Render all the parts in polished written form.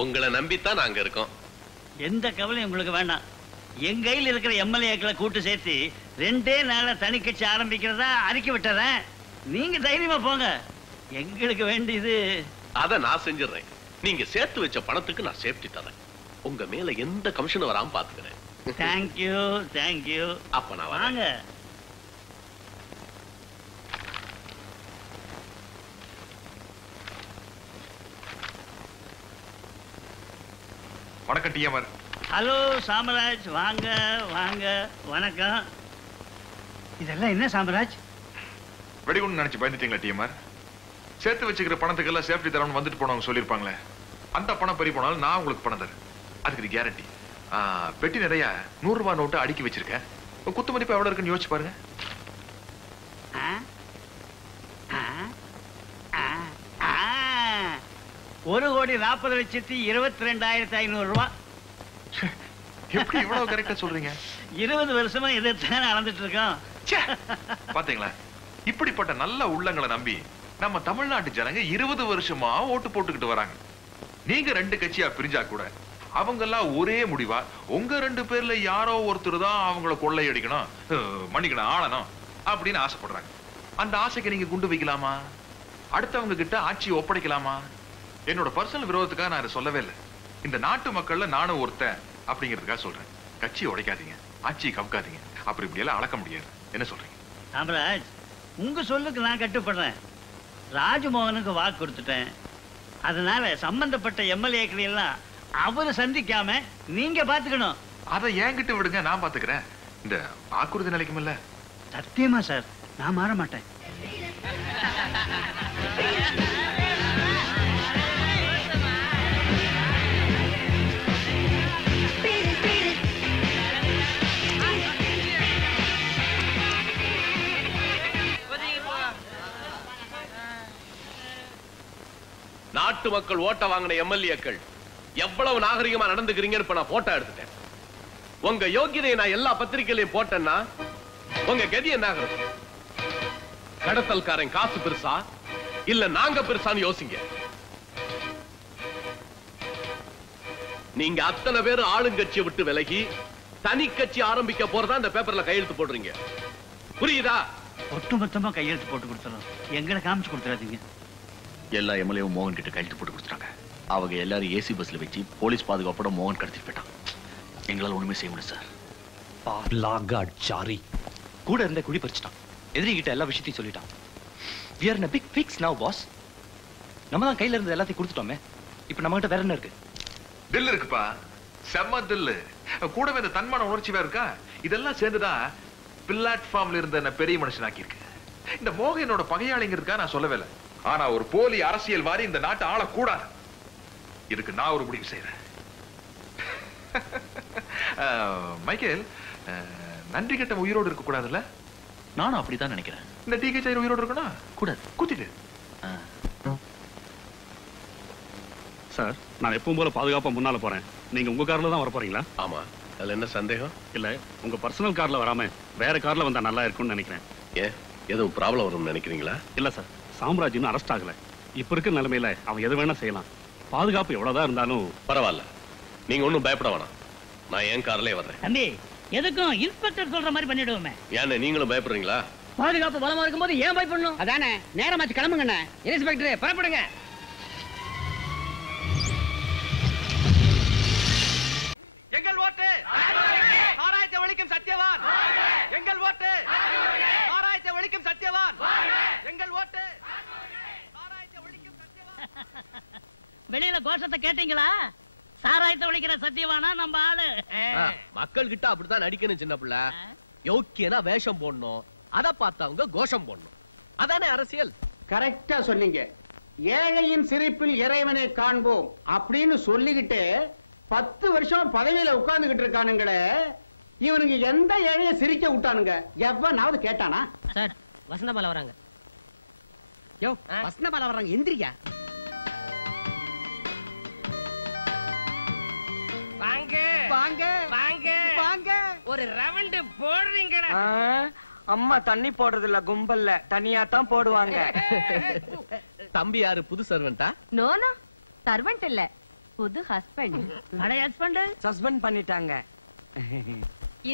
உங்களை நம்பித்தான் நாங்க இருக்கோம். எந்த கவலையும் உங்களுக்கு வேண்டாம். என் கையில் இருக்கிற எம்எல்ஏக்களை கூட்டு சேர்த்து 2 நாள்ல தனி கட்சி ஆரம்பிக்கிறதா அறிக்கை விட்டுறேன். நீங்க தைரியமா போங்க. எங்களுக்கு வேண்டியது அத நான் செஞ்சிடறேன். நீங்க சேர்த்து வச்ச பணத்துக்கு நான் சேஃப்டி தரேன். உங்க மேல எந்த கமிஷன் வராம பாத்துக்கிறேன். Thank you thank you. அப்ப நான் வாங்க. வணக்கம் டிஎம்ஆர். ஹலோ சாமராஜ், வாங்க வாங்க. வணக்கம். இதெல்லாம் என்ன சாமராஜ்? வெடிகுண்டு நினைச்சு பயந்துட்டீங்களா டிஎம்ஆர்? சேர்த்து வச்சுக்கிற பணத்துக்கு எல்லாம் சேஃப்டி தரணும் வந்துட்டு போனவங்க சொல்லியிருப்பாங்களே, அந்த பணம் பறி போனாலும் நான் உங்களுக்கு பணம் தரேன். அதுக்கு இது கேரண்டி. பெட்டி நிறைய 100 ரூபாய் நோட்டு அடுக்கி வச்சிருக்கேன். குத்து மதிப்பு எவ்வளவு இருக்குன்னு யோசிச்சு பாருங்க. 1,40,22,500 ரூபாய். எப்படி இவ்வளவு கரெக்டா சொல்றீங்க? 20 வருஷமா இதைத்தான் நடந்துட்டு இருக்கோம். பாத்தீங்களா, இப்படிப்பட்ட நல்ல உள்ளங்களை நம்பி நம்ம தமிழ்நாட்டு ஜனங்க 20 வருஷமா ஓட்டு போட்டுக்கிட்டு வராங்க. நீங்க 2 கட்சியா பிரிஞ்சா கூட அவங்க எல்லாம் ஒரே முடிவா உங்க 2 பேர்ல யாரோ ஒருத்தர் தான் அவங்கள கொள்ளையடிக்கணும், மன்னிக்கணும், ஆளணும் அப்படின்னு ஆசைப்படுறாங்க. அந்த ஆசைக்கு நீங்க குண்டு வைக்கலாமா? அடுத்தவங்க கிட்ட ஆட்சி ஒப்படைக்கலாமா? என்னோட பர்சனல் விரோதத்துக்காக நான் சொல்லவே இல்லை. இந்த நாட்டு மக்கள்ல நானும் ஒருத்தன் அப்படிங்கிறதுக்காக சொல்றேன். கட்சி உடைக்காதீங்க, ஆட்சியை கவுக்காதீங்க. அப்படி இப்படி எல்லாம் அளக்க முடியாது. என்ன சொல்றீங்க? ராமராஜ், உங்க சொல்லுக்கு நான் கட்டுப்படுறேன். ராஜமோகனுக்கு வாக்கு கொடுத்துட்டேன். அதனால சம்பந்தப்பட்ட எம்எல்ஏக்களை எல்லாம் அவரு சந்திக்காம நீங்க பாத்துக்கணும். அதை என்கிட்ட விடுங்க, நான் பாத்துக்கிறேன். இந்த வாக்குறுதி நிலைக்கும் இல்ல? சத்தியமா சார், நான் மாற மாட்டேன். நாட்டு மக்கள் ஓட்ட வாங்கின எம்எல்ஏக்கள் எவ்வளவு நாகரிகமா நடந்துக்கிறீங்கன்னு இப்ப நான் போட்டோ எடுத்துட்டேன். உங்க யோகியதை நான் எல்லா பத்திரிகையிலையும் போட்டேன்னா உங்க கதி என்ன ஆகுறது? கடத்தல்காரன் காசு பெருசா இல்ல நாங்க பெருசான்னு யோசிங்க. நீங்க அத்தனை பேர் ஆளுங்கட்சியை விட்டு விலகி தனி கட்சி ஆரம்பிக்க போறதா இந்த பேப்பர்ல கையெழுத்து போடுறீங்க. புரியுதா? ஒட்டுமொத்தமா கையெழுத்து போட்டு கொடுத்துறோம். எங்களை காமிச்சு கொடுத்துறாதீங்க. எல்லா எம்எல்ஏவும் மோகன் கிட்ட கையெழுத்து போட்டு கொடுத்துட்டாங்க. அவங்க எல்லாரும் ஏசி பஸ்ல வச்சு போலீஸ் பாதுகாப்போட மோகன் கடத்திட்டு போயிட்டான். எங்களால் ஒண்ணுமே செய்ய முடியும் சார். கூட இருந்த குடி பறிச்சிட்டான். எதிரி கிட்ட எல்லா விஷயத்தையும் சொல்லிட்டான். We are in a big fix now, boss. நம்ம தான் கையில இருந்து எல்லாத்தையும் கொடுத்துட்டோமே. இப்போ நம்ம கிட்ட வேற என்ன இருக்கு? தில் இருக்குப்பா, செம்ம தில்லு. கூடவே இந்த தன்மான உணர்ச்சி வேற இருக்கா. இதெல்லாம் சேர்ந்துதான் பிளாட்ஃபார்ம்ல இருந்த என்ன பெரிய மனுஷனாக்கி இருக்கு. இந்த மோகனோட பகையாளிங்கிறதுக்காக நான் சொல்லவே இல்லை. ஆனா ஒரு போலி அரசியல்வாதி இந்த நாட்டை ஆளக்கூடாது. இதுக்கு நான் ஒரு முடிவு செய்யறேன். மைக்கேல், நன்றி கட்ட உயிரோடு இருக்க கூடாதுல்ல? நானும் அப்படிதான் நினைக்கிறேன். இந்த டிகே சைடு உயிரோடு இருக்கணும் கூடாது. குத்திட்டு சார், நான் எப்பவும் போல பாதுகாப்பா முன்னால போறேன். நீங்க உங்க கார்ல தான் வர போறீங்களா? ஆமா, அதுல என்ன சந்தேகம் இல்ல, உங்க பர்சனல் கார்ல வராம வேற கார்ல வந்தா நல்லா இருக்கும்னு நினைக்கிறேன். ஏன், எதுவும் ப்ராப்ளம் வரும்னு நினைக்கிறீங்களா? இல்ல சார், சாம்ராஜ் இன்னும் அரெஸ்ட் ஆகல. இப்ப இருக்கிற நிலைமையில அவன் எது வேணா செய்யலாம். பாதுகாப்பு எவ்வளவுதான் இருந்தாலும் பரவாயில்ல, நீங்க ஒண்ணும் பயப்பட வேணாம். நான் என் கார்லயே வர்றேன். தம்பி, எதுக்கும் இன்ஸ்பெக்டர் சொல்ற மாதிரி பண்ணிடுவோமே. ஏன்னு நீங்களும் பயப்படுறீங்களா? பாதுகாப்பு பலமா இருக்கும்போது ஏன் பயப்படணும்? அதானே, நேரமாச்சு கிளம்புங்க. இன்ஸ்பெக்டர் புறப்படுங்க. எங்கள் ஓட்டு சாராயத்தை ஒழிக்கும் சத்தியவான். எங்கள் ஓட்டு சாராயத்தை ஒழிக்கும் சத்தியவான். எங்கள் ஓட்டு சாராயத்தை ஒழிக்கும் சத்தியவான். வெளியில கோஷத்தை கேட்டீங்களா? சாராயத்தை ஒழிக்கிற சத்தியவானா நம்ம ஆளு. மக்கள் கிட்ட அப்படித்தான் நடிக்கணும் சின்ன பிள்ளை. யோக்கியனா வேஷம் போடணும், அத பார்த்தவங்க கோஷம் போடணும். அதானே அரசியல். கரெக்டா சொன்னீங்க. ஏழையின் சிரிப்பில் இறைவனை காண்போம் அப்படின்னு சொல்லிக்கிட்டு 10 வருஷம் பதவியில உட்கார்ந்துகிட்டு இருக்கானுங்களே, இவனுங்க எந்த ஏழைய சிரிக்க விட்டானுங்க? எவனாவது கேட்டானா? சார், வசந்தபால வராங்க. யோ, வசந்தபால வராங்க, எந்திரியா. வாங்க வாங்க வாங்க வாங்க. ஒரு ரவுண்ட் போடுறீங்களா? அம்மா தண்ணி போடுறது இல்ல, கும்பல்ல தனியா தான் போடுவாங்க. தம்பி யாரு, புது சர்வெண்டா? நோ நோ, சர்வெண்ட் இல்ல, புது ஹஸ்பண்ட். பழைய ஹஸ்பண்ட் சஸ்பெண்ட் பண்ணிட்டாங்க.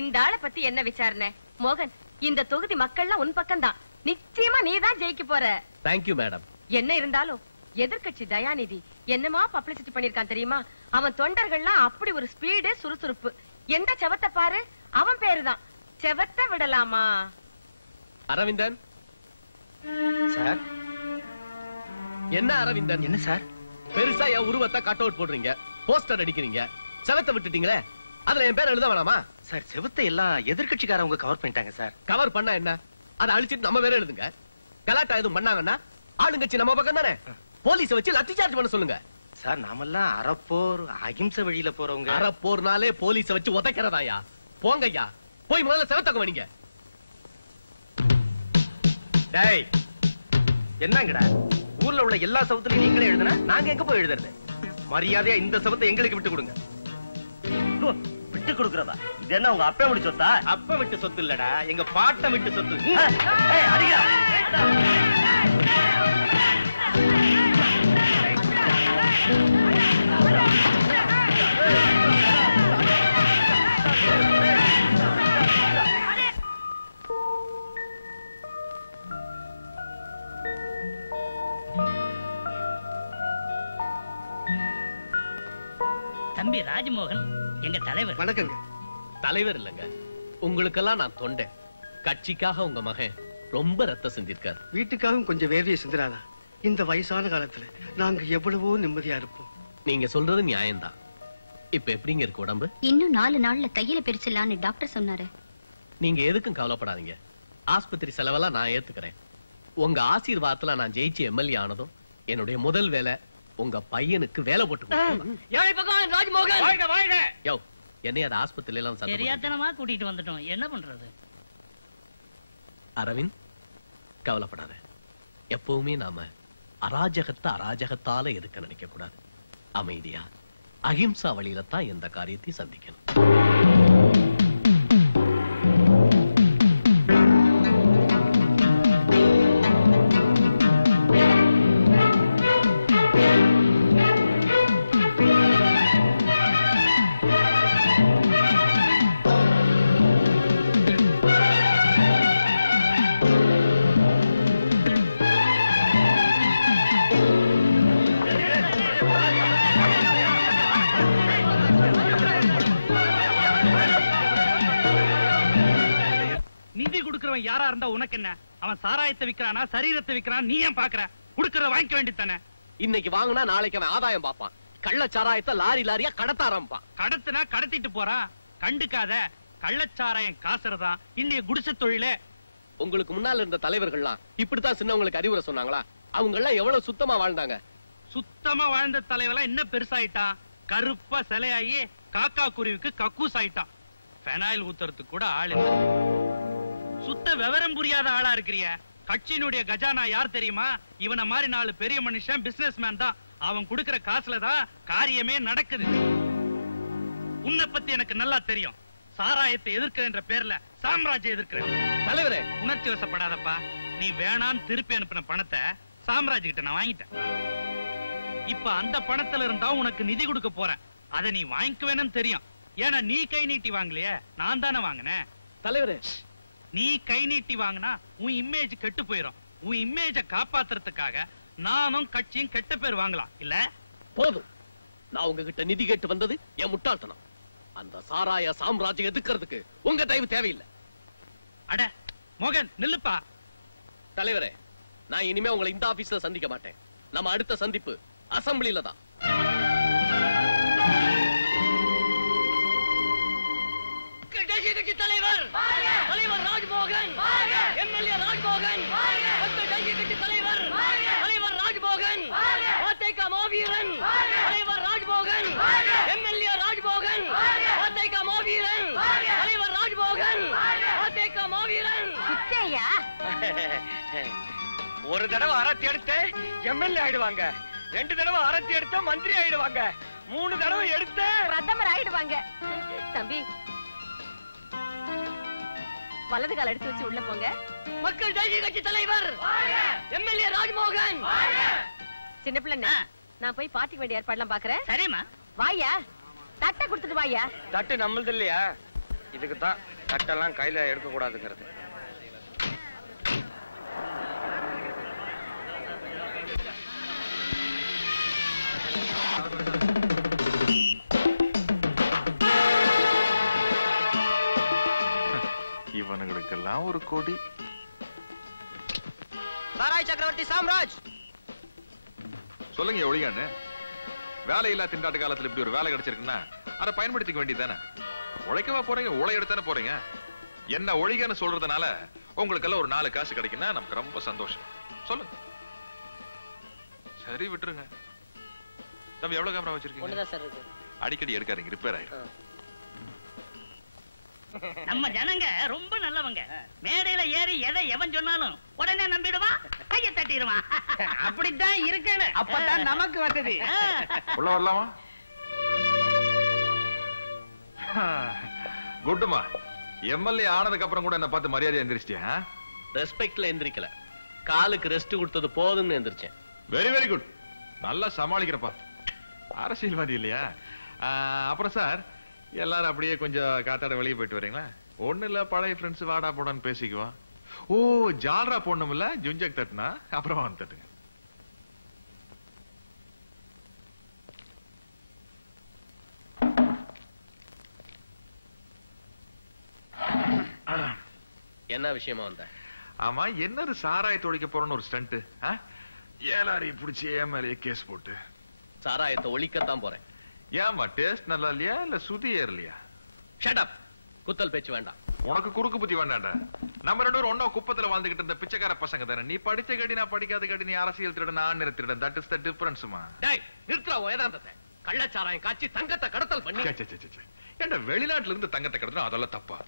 இந்த ஆளை பத்தி என்ன விசாரணை? மோகன், இந்த தொகுதி மக்கள்லாம் உன் பக்கம் தான். நிச்சயமா நீ தான் ஜெயிக்க போற. Thank you madam. என்ன இருந்தாலும் எதிர்க்கட்சி தயாநிதி என்னமா பப்ளிசிட்டி பண்ணிருக்கான் தெரியுமா? அவன் தொண்டர்கள்லாம் அப்படி ஒரு ஸ்பீடு, சுறுசுறுப்பு. எந்த செவத்தை பாரு, அவன் பேருதான். செவத்தை விடலாமா? அரவிந்தன் சார். என்ன அரவிந்தன்? என்ன சார்? பெருசா என் உருவத்தை கட் அவுட் போடுறீங்க, போஸ்டர் அடிக்கிறீங்க, செவத்தை விட்டுட்டீங்களே, அதுல என் பேர் எழுத வேணாமா? சார், செவத்தை எல்லாம் எதிர்க்கட்சிக்காரவங்க கவர் பண்ணிட்டாங்க சார். கவர் பண்ணா என்ன? அதை அழிச்சிட்டு நம்ம வேற எழுதுங்க. கலாட்டா எதுவும் பண்ணாங்கன்னா ஆளுங்கட்சி நம்ம பக்கம் தானே. போலீஸ் வச்சு லத்தி சார்ஜ் பண்ண சொல்லுங்க. சார், நாமெல்லாம் அறப்போர் அகிம்சை வழியில போறவங்க. அறப்போர்னாலே போலீஸ வச்சு உதைக்கிறதாயா? போங்க ஐயா, போய் முதல்ல செவத்தக்க வணிங்க. டேய், என்னங்கடா ஊர்ல உள்ள எல்லா சவத்துலயும் நீங்களே எழுதுனா நாங்க எங்க போய் எழுதுறது? மரியாதையா இந்த சவத்தை எங்களுக்கு விட்டு கொடுங்க. விட்டு கொடுக்கறதா? இது என்ன உங்க அப்பா விட்டு சொத்தா? அப்ப விட்டு சொத்து இல்லடா, எங்க பாட்ட விட்டு சொத்து. தம்பி ராஜமோகன் எங்க தலைவர். வணக்கங்க. தலைவர் இல்லங்க, உங்களுக்கெல்லாம் நான் தொண்டை. கட்சிக்காக உங்க மகன் ரொம்ப ரத்தம் செஞ்சிருக்காரு. வீட்டுக்காகவும் கொஞ்சம் வேர்வையை சிந்துறாதா? இந்த வயசான காலத்துல நாங்க எவ்வளவோ நிம்மதியா இருப்போம். நீங்க சொல்றது நியாயம்தான். இப்ப எப்படிங்க இருக்கு உடம்பு? இன்னும் 4 நாள்ல தையல பிரிச்சிடலான்னு டாக்டர் சொன்னாரு. நீங்க எதுக்கும் கவலைப்படாதீங்க. ஆஸ்பத்திரி செலவெல்லாம் நான் ஏத்துக்கிறேன். உங்க ஆசீர்வாதத்துல நான் ஜெயிச்சு எம்எல்ஏ ஆனதும் என்னுடைய முதல் வேலை உங்க பையனுக்கு வேலை போட்டு என்னைய அது ஆஸ்பத்திரியில எல்லாம் தெரியாதனமா கூட்டிட்டு வந்துட்டோம். என்ன பண்றது? அரவிந்த், கவலைப்படாத. எப்பவுமே நாம அராஜகத்தை அராஜகத்தால எதுக்க நினைக்க கூடாது. அமைதியா அஹிம்சா வழியில தான் எந்த காரியத்தையும் சந்திக்கணும். யாரா இருந்தா உனக்கு என்ன? அவன் சாராயத்தை விக்கிறானா சரீரத்தை விக்கிறான், நீ ஏன் பாக்குற? குடுக்கறத வாங்கிக்க வேண்டியதானே. இன்னைக்கு வாங்கினா நாளைக்கு அவன் ஆதாயம் பாப்பான். கள்ள சாராயத்தை லாரி லாரியா கடத்த ஆரம்பிப்பான். கடத்துனா கடத்திட்டு போறான், கண்டுக்காத. கள்ளச்சாராயம் காசுறதான் இன்னைய குடிசை தொழிலே. உங்களுக்கு முன்னால இருந்த தலைவர்கள்லாம் இப்படித்தான் சின்னவங்களுக்கு அறிவுரை சொன்னாங்களா? அவங்க எல்லாம் எவ்வளவு சுத்தமா வாழ்ந்தாங்க. சுத்தமா வாழ்ந்த தலைவெல்லாம் என்ன பெருசாயிட்டான்? கருப்பா சிலையாயி காக்கா குருவிக்கு கக்கூஸ் ஆயிட்டான். பெனாயில் ஊத்துறதுக்கு கூட ஆள் இல்ல. சுத்த விவரம் புரியாத ஆளா இருக்கிறிய. கட்சியினுடைய கஜானா யார் தெரியுமா? இவனை மாதிரி 4 பெரிய மனுஷன் பிசினஸ் மேன் தான். அவன் கொடுக்கிற காசுலதான் காரியமே நடக்குது. உன்னை பத்தி எனக்கு நல்லா தெரியும். சாராயத்தை எதிர்க்கிற பேர்ல சாம்ராஜ்யம் எதிர்க்கிறேன். தலைவரே, உணர்ச்சி வசப்படாதப்பா. நீ வேணான்னு திருப்பி அனுப்பின பணத்தை சாம்ராஜ் கிட்ட நான் வாங்கிட்டேன். இப்ப அந்த பணத்துல இருந்தா உனக்கு நிதி கொடுக்க போறேன். அதை நீ வாங்கிக்குவேன்னு தெரியும். ஏன்னா நீ கை நீட்டி வாங்கலையே, நான் தானே வாங்கினேன். தலைவரே, நீ கை நீட்டி வாங்கினா உன் இமேஜ் கெட்டு போயிடும். உன் இமேஜ காப்பாத்துறதுக்காக நானும் கட்சியும் கெட்ட பேர் வாங்கலாம் இல்ல? போதும். நான் உங்ககிட்ட நிதி கேட்டு வந்தது என் முட்டாள்தனம். அந்த சாராய சாம்ராஜ்யம் எதுக்கிறதுக்கு உங்க தயவு தேவையில்லை. அட மோகன், நில்லுப்பா. தலைவரே, நான் இனிமே உங்களை இந்த ஆபீஸ்ல சந்திக்க மாட்டேன். நம்ம அடுத்த சந்திப்பு அசம்பிளில தான். தலைவர் தலைவர் ராஜ்மோகன், எம்எல்ஏ ராஜ்மோகன், தலைவர் தலைவர் ராஜ்மோகன், ஓத்தைக்கா மாவீரன் தலைவர் ராஜ்மோகன், எம்எல்ஏ ராஜ்மோகன், ஓத்தைக்கா மாவீரன் தலைவர் ராஜ்மோகன், ஓத்தைக்கா மாவீரன். ஒரு தடவை அரத்தி எடுத்து எம்எல்ஏ ஆயிடுவாங்க, 2 தடவை அரத்தி எடுத்த மந்திரி ஆயிடுவாங்க, 3 தடவை எடுத்த பிரதமர் ஆயிடுவாங்க. தம்பி, வலது கால் எடுத்து வச்சு உள்ள போங்க. மக்கள் தேசிய கட்சி தலைவர் எம்எல்ஏ ராஜ்மோகன். சின்ன பிள்ளை, நான் போய் பார்ட்டிக்கு வேண்டிய ஏற்பாடுலாம் பாக்குறேன். சரிம்மா. வாயா, தட்டை கொடுத்துட்டு வாயா. தட்டு நம்மளது இல்லையா? இதுக்கு தான் தட்டெல்லாம் கையில எடுக்க கூடாதுங்கிறது. இவனுங்களுக்கெல்லாம் ஒரு கோடி. சாராய் சக்கரவர்த்தி சாம்ராஜ், சொல்லுங்க ஒளிகான்னு. வேலையில்லா திண்டாட்ட காலத்துல இப்படி ஒரு வேலை கிடைச்சிருக்குன்னா அதை பயன்படுத்திக்க வேண்டியதானே. உழைக்கவா போறீங்க? உழை எடுத்தானே போறீங்க. என்ன ஒழிகன்னு சொல்றதுனால உங்களுக்கு எல்லாம் ஒரு 4 காசு கிடைக்குன்னா நமக்கு ரொம்ப சந்தோஷம். சொல்லுங்க. சரி விட்டுருங்க. தம்பி எவ்வளவு கேமரா வச்சிருக்கீங்க? அடிக்கடி எடுக்காதீங்க, ரிப்பேர் ஆயிடும். நம்ம ஜனங்க ரொம்ப நல்லவங்க. மேடையில ஏறி எதை எவன் சொன்னாலும் உடனே நம்பிடுவான், கைய தட்டிடுவான். அப்படித்தான் இருக்கணும். அப்பதான் நமக்கு வசதி. உள்ள வரலாமா? குட்டுமா, எம்எல்ஏ ஆனதுக்கு அப்புறம் கூட என்ன பார்த்து மரியாதை எந்திரிச்சிட்டியா? ரெஸ்பெக்ட்ல எந்திரிக்கல, காலுக்கு ரெஸ்ட் கொடுத்தது போதும்னு எந்திரிச்சேன். Very very good. நல்லா சமாளிக்கிறப்பா. அரசியல்வாதி இல்லையா? அப்புறம் சார், எல்லாரும் அப்படியே கொஞ்சம் காத்தாட வெளியே போயிட்டு வரீங்களா? ஒண்ணு இல்ல, பழைய ஃப்ரெண்ட்ஸ் வாடா போடான்னு பேசிக்குவான். ஓ, ஜால்ரா போடணும் இல்ல, ஜுஞ்சக் தட்டுனா அப்புறமா வந்து தட்டுங்க. என்ன விஷயமா வந்த? ஆமா, என்னது சாராய தொழிக்க போறோன்னு ஒரு ஸ்டண்ட்? எல்லாரையும் பிடிச்சி ஏமாலையே கேஸ் போட்டு சாராயத்தை ஒழிக்கத்தான் போறேன். ஏமா, டேஸ்ட் நல்லா இல்லையா இல்ல சுதி ஏறலையா? Shut up. குத்தல் பேச்சு வேண்டாம். உனக்கு குறுக்கு புத்தி வேண்டாண்டா. நம்ம 2 பேரும் ஒன்னா குப்பத்துல வாழ்ந்துகிட்டு இருந்த பிச்சைக்கார பசங்க தானே. நீ படிச்ச கடி, நான் படிக்காத கடி. நீ அரசியல் திருடன், நான் திருடன். தட் இஸ் த டிஃபரன்ஸ்மா. டேய், நிறுத்துறா வேதாந்தத்தை. கள்ளச்சாராயம் காட்சி தங்கத்தை கடத்தல் பண்ணி. ஏண்டா வெளிநாட்டுல இருந்து தங்கத்தை கடத்தணும், அதெல்லாம் தப்பா?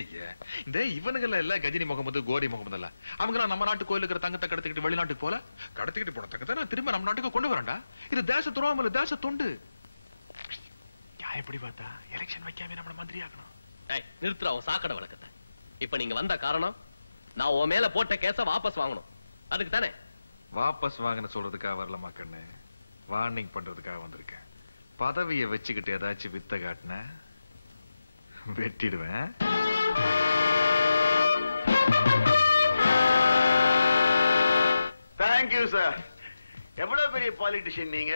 ஐயே, இந்த இவனுங்கள எல்லாம் கஜினி முகமது, கோரி முகமது எல்லாம் அவங்க நம்ம நாட்டு கோயிலுக்கு இருக்கிற தங்கத்தை கடத்திக்கிட்டு வெளிநாட்டுக்கு போல கடத்திக்கிட்டு போன தங்கத்தை நான் திரும்ப நம்ம நாட்டுக்கு கொண்டு வரேன்டா. இது தேச துரோகம் இல்ல, தேச தொண்டு. எப்படி பார்த்தா எலெக்ஷன் வைக்காம நம்ம மந்திரி ஆகணும். டேய், நிறுத்துறா உன் சாக்கடை வழக்கத்தை. இப்ப நீங்க வந்த காரணம் நான் உன் மேல போட்ட கேஸ வாபஸ் வாங்கணும், அதுக்கு தானே? வாபஸ் வாங்கின சொல்றதுக்காக வரலமா கண்ணு, வார்னிங் பண்றதுக்காக வந்திருக்கேன். பதவியை வச்சுக்கிட்டு ஏதாச்சும் வித்த காட்டின வெட்டிடுவேன். Thank you sir. எவ்வளவு பெரிய பாலிட்டிஷியன் நீங்க,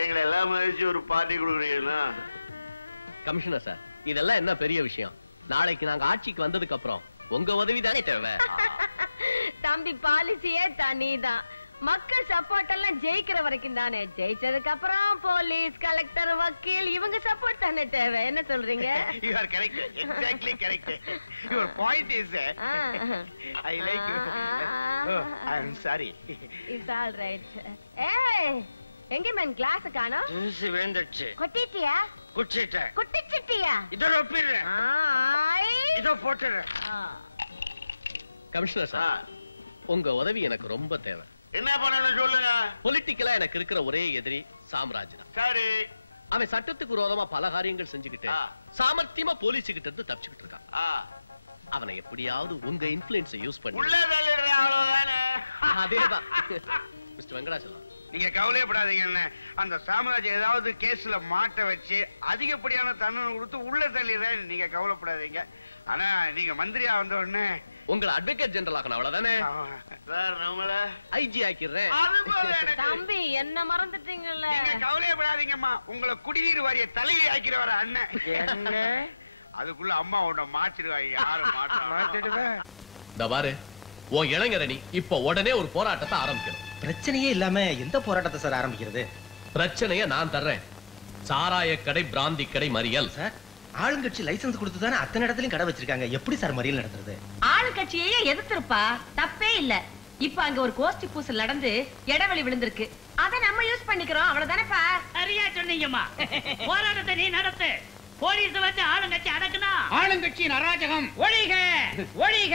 எங்களை எல்லாம் மதிச்சு ஒரு பார்ட்டி கொடுக்குறீங்கன்னா. கமிஷனர் சார், இதெல்லாம் என்ன பெரிய விஷயம்? நாளைக்கு நாங்க ஆட்சிக்கு வந்ததுக்கு அப்புறம் உங்க உதவி தானே தேவை. தம்பி, பாலிசியே தனிதான். மக்கள் சப்போர்ட் எல்லாம் ஜெயிக்கிற வரைக்கும் தானே. ஜெயிச்சதுக்கு அப்புறம் போலீஸ், கலெக்டர், வக்கீல் இவங்க சப்போர்ட் தானே தேவை. என்ன சொல்றீங்க? You are correct. Exactly correct. Your point is I like you. Oh, I am sorry. It's all right. ஏய், எங்க மேன் கிளாஸ் காணோம்? ஜூஸ் வேண்டச்சு. கொட்டிட்டியா? குடிச்சிட்டேன். குடிச்சிட்டியா? இதோ ஒப்பிடுறேன். இதோ போட்டுறேன். கமிஷனர் சார், உங்க உதவி எனக்கு ரொம்ப தேவை. என்ன பண்ணணும் சொல்லுங்க. பொலிட்டிக்கலா எனக்கு இருக்கிற ஒரே எதிரி சாம்ராஜ் தான். சரி. அவன் சட்டத்துக்கு விரோதமா பல காரியங்கள் செஞ்சுக்கிட்டு சாமர்த்தியமா போலீஸ் கிட்ட இருந்து தப்பிச்சுக்கிட்டு இருக்கான். அவனை எப்படியாவது உங்க இன்ஃப்ளூயன்ஸை யூஸ் பண்ணி உள்ள தள்ளிடுறேன், அவ்வளவுதானே. அதேதான். மிஸ்டர் வெங்கடாச்சலம், நீங்க கவலைப்படாதீங்க. அந்த சாம்ராஜ் ஏதாவது கேஸ்ல மாட்ட வச்சு அதிகப்படியான தண்டனை கொடுத்து உள்ள தள்ளிடுறேன். நீங்க கவலைப்படாதீங்க. ஆனா நீங்க மந்திரியா வந்த உடனே உங்களை அட்வொகேட் ஜெனரல் ஆக்கணும், அவ்வளவுதானே? சார், நம்மள ஐஜி ஆக்கிடுறேன். தம்பி, என்ன மறந்துட்டீங்கல்ல? நீங்க கவலைப்படாதீங்கம்மா. உங்களை குடிநீர் வாரிய தலைவி ஆக்கிற வர அண்ணன். என்ன அதுக்குள்ள அம்மா உன்னை மாத்திடுவாங்க. யாரும் மாத்திடுவேன். இந்த பாரு, உன் இளைஞரணி இப்ப உடனே ஒரு போராட்டத்தை ஆரம்பிக்கணும். பிரச்சனையே இல்லாம எந்த போராட்டத்தை சார் ஆரம்பிக்கிறது? பிரச்சனைய நான் தர்றேன். சாராய கடை, பிராந்தி கடை மறியல். சார், ஆளுங்கட்சி லைசன்ஸ் கொடுத்து தானே அத்தனை இடத்துலயும் கடை வச்சிருக்காங்க. எப்படி சார் மறியல் நடத்துறது? ஆளுங்கட்சியே எதிர்த்திருப்பா, தப்பே இல்ல. இப்ப அங்க ஒரு கோஷ்டி பூசல் நடந்து இடைவெளி விழுந்திருக்கு. அத நம்ம யூஸ் பண்ணிக்கிறோம், அவ்வளவுதானேப்பா. சரியா சொன்னீங்கம்மா. போராட்டத்தை நீ நடத்து. போலீஸ் வந்து ஆளுங்கட்சி அடக்குனா ஆளுங்கட்சியின் அராஜகம் ஒழிக ஒழிக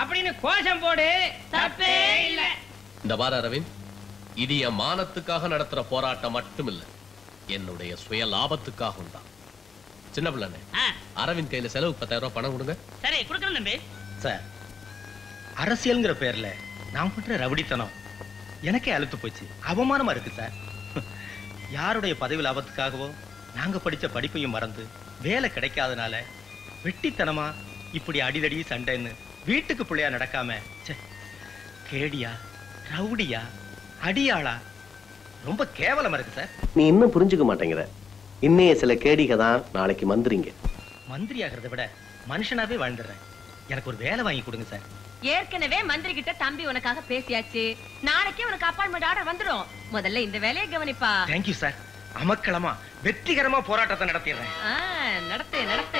அப்படின்னு கோஷம் போடு. தப்பே இல்ல. இந்த பாரு அரவிந்த், இது என் மானத்துக்காக நடத்துற போராட்டம் மட்டும் இல்ல, என்னுடைய சுய லாபத்துக்காகவும் தான். சின்ன பிள்ளை, அரவிந்த் கையில செலவு 10,000 ரூபாய் பணம் கொடுங்க. சரி, கொடுக்கணும் தம்பி. சார், அரசியல்ங்கிற பேர்ல நான் பண்ற ரவுடித்தனம் எனக்கே அழுத்து போச்சு. அவமானமா இருக்கு சார். யாருடைய பதவி லாபத்துக்காகவோ நாங்க படிச்ச படிப்பையும் மறந்து வேலை கிடைக்காதனால வெட்டித்தனமா இப்படி அடிதடி சண்டைன்னு வீட்டுக்கு பிள்ளையா நடக்காம கேடியா ரவுடியா அடியாளா ரொம்ப கேவலமா இருக்கு சார். நீ இன்னும் புரிஞ்சுக்க மாட்டேங்கிற. இன்னைய சில கேடிக தான் நாளைக்கு மந்திரிங்க. மந்திரி ஆகிறத விட மனுஷனாவே வாழ்ந்துடுறேன். எனக்கு ஒரு வேலை வாங்கி கொடுங்க சார். ஏற்கனவே மந்திரி கிட்ட தம்பி உனக்காக பேசியாச்சு. நாளைக்கே உனக்கு அப்பாயின்மெண்ட் ஆர்டர் வந்துரும். முதல்ல இந்த வேலையை கவனிப்பா. Thank you sir. அமக்களமா வெற்றிகரமா போராட்டத்தை நடத்திடுறேன். நடத்து நடத்து.